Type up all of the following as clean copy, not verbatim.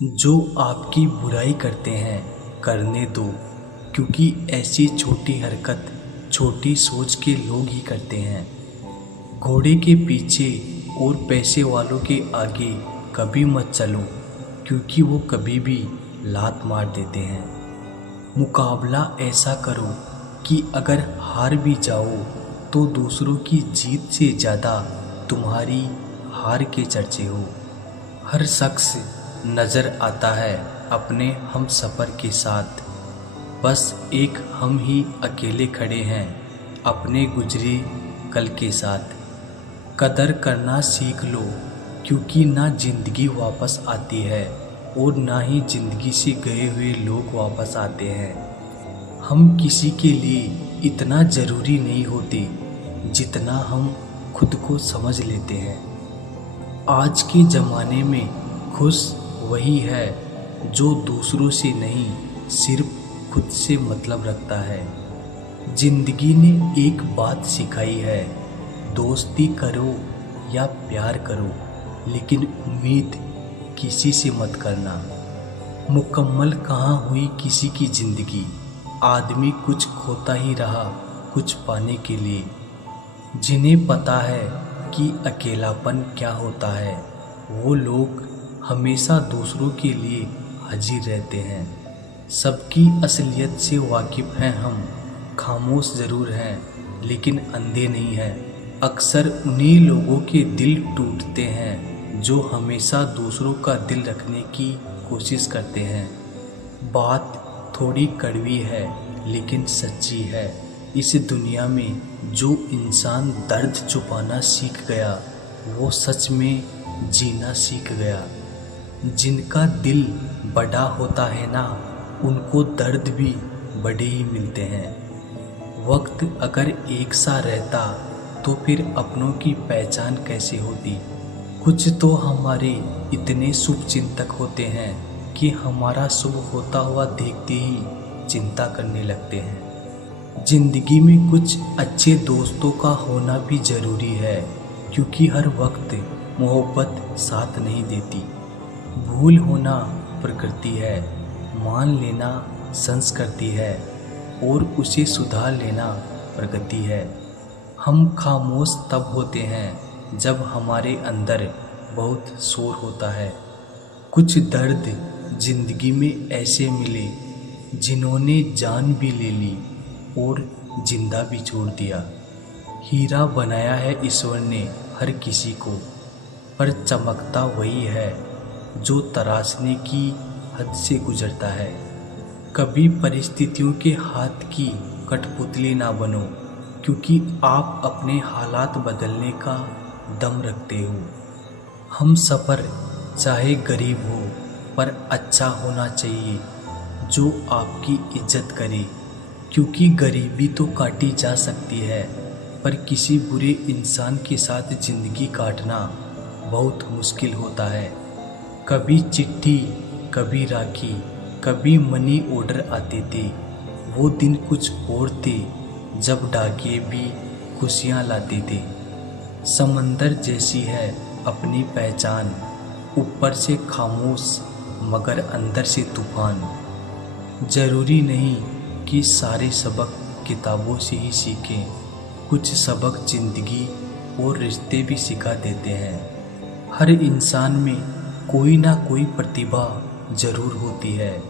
जो आपकी बुराई करते हैं करने दो, क्योंकि ऐसी छोटी हरकत छोटी सोच के लोग ही करते हैं। घोड़े के पीछे और पैसे वालों के आगे कभी मत चलो, क्योंकि वो कभी भी लात मार देते हैं। मुकाबला ऐसा करो कि अगर हार भी जाओ तो दूसरों की जीत से ज़्यादा तुम्हारी हार के चर्चे हो। हर शख्स नज़र आता है अपने हम सफ़र के साथ, बस एक हम ही अकेले खड़े हैं अपने गुजरे कल के साथ। कदर करना सीख लो, क्योंकि ना ज़िंदगी वापस आती है और ना ही ज़िंदगी से गए हुए लोग वापस आते हैं। हम किसी के लिए इतना ज़रूरी नहीं होते जितना हम खुद को समझ लेते हैं। आज के ज़माने में खुश वही है जो दूसरों से नहीं सिर्फ खुद से मतलब रखता है। जिंदगी ने एक बात सिखाई है, दोस्ती करो या प्यार करो, लेकिन उम्मीद किसी से मत करना। मुकम्मल कहाँ हुई किसी की ज़िंदगी, आदमी कुछ खोता ही रहा कुछ पाने के लिए। जिन्हें पता है कि अकेलापन क्या होता है, वो लोग हमेशा दूसरों के लिए हाजिर रहते हैं। सबकी असलियत से वाकिफ़ हैं हम, खामोश ज़रूर हैं लेकिन अंधे नहीं हैं। अक्सर उन्हीं लोगों के दिल टूटते हैं जो हमेशा दूसरों का दिल रखने की कोशिश करते हैं। बात थोड़ी कड़वी है लेकिन सच्ची है। इस दुनिया में जो इंसान दर्द छुपाना सीख गया, वो सच में जीना सीख गया। जिनका दिल बड़ा होता है ना, उनको दर्द भी बड़े ही मिलते हैं। वक्त अगर एक सा रहता तो फिर अपनों की पहचान कैसे होती। कुछ तो हमारे इतने शुभ चिंतक होते हैं कि हमारा शुभ होता हुआ देखते ही चिंता करने लगते हैं। जिंदगी में कुछ अच्छे दोस्तों का होना भी ज़रूरी है, क्योंकि हर वक्त मोहब्बत साथ नहीं देती। भूल होना प्रकृति है, मान लेना संस्कृति है और उसे सुधार लेना प्रगति है। हम खामोश तब होते हैं जब हमारे अंदर बहुत शोर होता है। कुछ दर्द जिंदगी में ऐसे मिले जिन्होंने जान भी ले ली और जिंदा भी छोड़ दिया। हीरा बनाया है ईश्वर ने हर किसी को, पर चमकता वही है जो तराशने की हद से गुजरता है। कभी परिस्थितियों के हाथ की कठपुतली ना बनो, क्योंकि आप अपने हालात बदलने का दम रखते हो। हम सफ़र चाहे गरीब हो पर अच्छा होना चाहिए, जो आपकी इज्जत करे, क्योंकि गरीबी तो काटी जा सकती है पर किसी बुरे इंसान के साथ ज़िंदगी काटना बहुत मुश्किल होता है। कभी चिट्ठी, कभी राखी, कभी मनी ऑर्डर आते थे। वो दिन कुछ और थे जब डाकिये भी खुशियाँ लाते थे। समंदर जैसी है अपनी पहचान, ऊपर से खामोश मगर अंदर से तूफान। ज़रूरी नहीं कि सारे सबक किताबों से ही सीखें, कुछ सबक ज़िंदगी और रिश्ते भी सिखा देते हैं। हर इंसान में कोई ना कोई प्रतिभा ज़रूर होती है,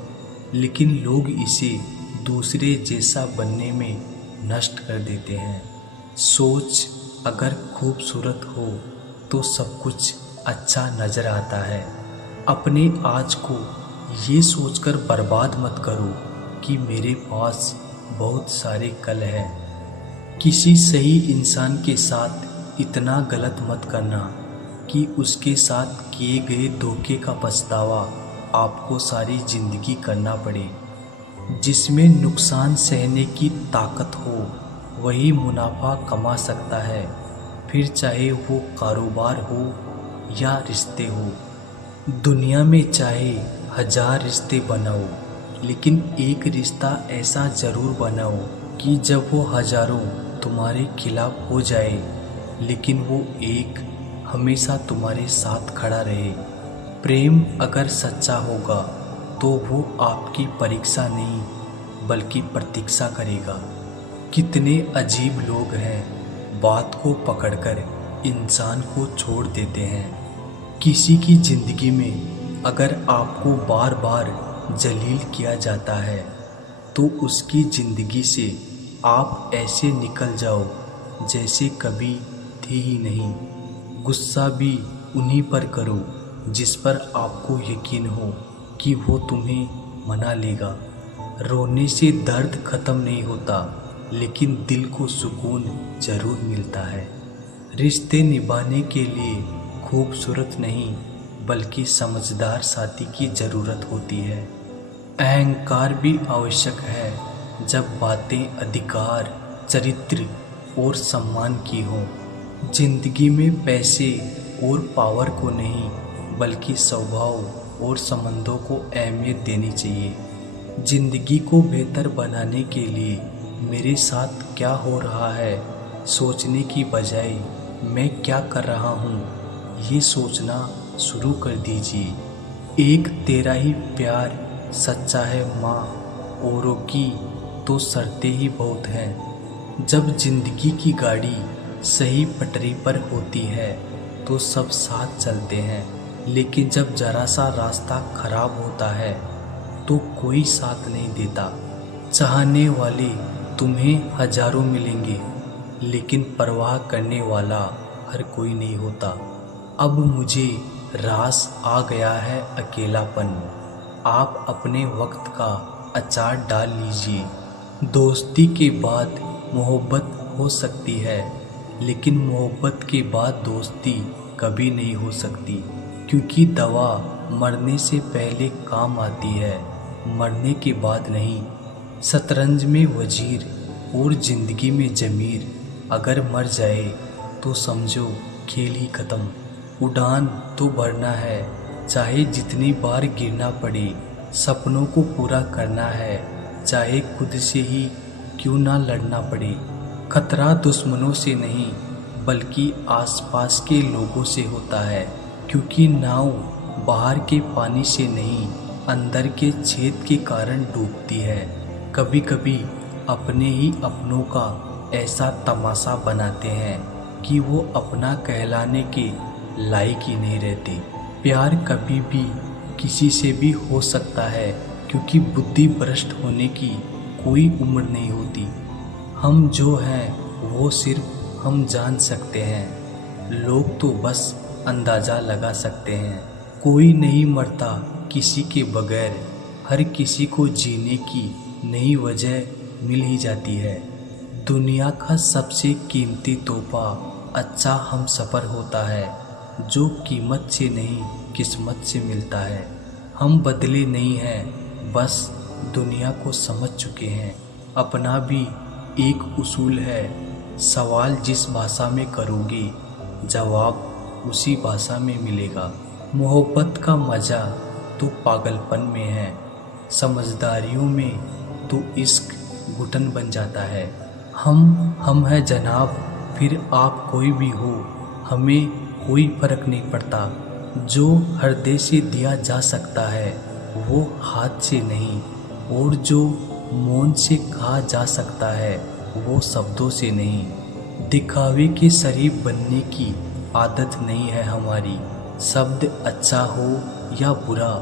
लेकिन लोग इसे दूसरे जैसा बनने में नष्ट कर देते हैं। सोच अगर खूबसूरत हो तो सब कुछ अच्छा नज़र आता है। अपने आज को ये सोचकर बर्बाद मत करो कि मेरे पास बहुत सारे कल हैं। किसी सही इंसान के साथ इतना गलत मत करना कि उसके साथ किए गए धोखे का पछतावा आपको सारी ज़िंदगी करना पड़े। जिसमें नुकसान सहने की ताकत हो वही मुनाफा कमा सकता है, फिर चाहे वो कारोबार हो या रिश्ते हो। दुनिया में चाहे 1000 रिश्ते बनाओ, लेकिन एक रिश्ता ऐसा ज़रूर बनाओ कि जब वो हज़ारों तुम्हारे खिलाफ हो जाए, लेकिन वो एक हमेशा तुम्हारे साथ खड़ा रहे। प्रेम अगर सच्चा होगा तो वो आपकी परीक्षा नहीं बल्कि प्रतीक्षा करेगा। कितने अजीब लोग हैं, बात को पकड़कर इंसान को छोड़ देते हैं। किसी की ज़िंदगी में अगर आपको बार बार जलील किया जाता है तो उसकी ज़िंदगी से आप ऐसे निकल जाओ जैसे कभी थी ही नहीं। गुस्सा भी उन्हीं पर करो जिस पर आपको यकीन हो कि वो तुम्हें मना लेगा। रोने से दर्द ख़त्म नहीं होता, लेकिन दिल को सुकून ज़रूर मिलता है। रिश्ते निभाने के लिए खूबसूरत नहीं बल्कि समझदार साथी की ज़रूरत होती है। अहंकार भी आवश्यक है जब बातें अधिकार, चरित्र और सम्मान की हों। जिंदगी में पैसे और पावर को नहीं बल्कि स्वभाव और संबंधों को अहमियत देनी चाहिए। जिंदगी को बेहतर बनाने के लिए मेरे साथ क्या हो रहा है सोचने की बजाय मैं क्या कर रहा हूँ ये सोचना शुरू कर दीजिए। एक तेरा ही प्यार सच्चा है माँ, औरों की तो शर्तें ही बहुत हैं। जब जिंदगी की गाड़ी सही पटरी पर होती है तो सब साथ चलते हैं, लेकिन जब जरा सा रास्ता खराब होता है तो कोई साथ नहीं देता। चाहने वाले तुम्हें हजारों मिलेंगे, लेकिन परवाह करने वाला हर कोई नहीं होता। अब मुझे रास आ गया है अकेलापन, आप अपने वक्त का अचार डाल लीजिए। दोस्ती के बाद मोहब्बत हो सकती है, लेकिन मोहब्बत के बाद दोस्ती कभी नहीं हो सकती, क्योंकि दवा मरने से पहले काम आती है, मरने के बाद नहीं। शतरंज में वजीर और ज़िंदगी में जमीर अगर मर जाए तो समझो खेल ही ख़त्म। उड़ान तो भरना है, चाहे जितनी बार गिरना पड़े। सपनों को पूरा करना है, चाहे खुद से ही क्यों ना लड़ना पड़े। खतरा दुश्मनों से नहीं बल्कि आसपास के लोगों से होता है, क्योंकि नाव बाहर के पानी से नहीं अंदर के छेद के कारण डूबती है। कभी कभी अपने ही अपनों का ऐसा तमाशा बनाते हैं कि वो अपना कहलाने के लायक ही नहीं रहते। प्यार कभी भी किसी से भी हो सकता है, क्योंकि बुद्धि भ्रष्ट होने की कोई उम्र नहीं होती। हम जो हैं वो सिर्फ हम जान सकते हैं, लोग तो बस अंदाज़ा लगा सकते हैं। कोई नहीं मरता किसी के बगैर, हर किसी को जीने की नई वजह मिल ही जाती है। दुनिया का सबसे कीमती तोहफा अच्छा हम सफ़र होता है, जो कीमत से नहीं किस्मत से मिलता है। हम बदले नहीं हैं, बस दुनिया को समझ चुके हैं। अपना भी एक उसूल है, सवाल जिस भाषा में करोगे जवाब उसी भाषा में मिलेगा। मोहब्बत का मज़ा तो पागलपन में है, समझदारियों में तो इश्क घुटन बन जाता है। हम हैं जनाब, फिर आप कोई भी हो, हमें कोई फ़र्क नहीं पड़ता। जो हृदय से दिया जा सकता है वो हाथ से नहीं, और जो मौन से कहा जा सकता है वो शब्दों से नहीं। दिखावे के शरीफ बनने की आदत नहीं है हमारी। शब्द अच्छा हो या बुरा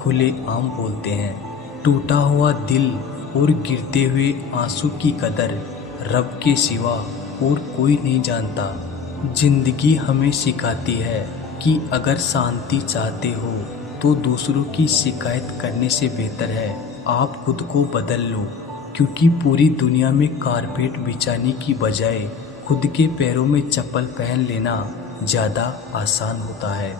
खुले आम बोलते हैं। टूटा हुआ दिल और गिरते हुए आंसू की कदर रब के सिवा और कोई नहीं जानता। जिंदगी हमें सिखाती है कि अगर शांति चाहते हो तो दूसरों की शिकायत करने से बेहतर है आप खुद को बदल लो, क्योंकि पूरी दुनिया में कारपेट बिछाने की बजाय खुद के पैरों में चप्पल पहन लेना ज़्यादा आसान होता है।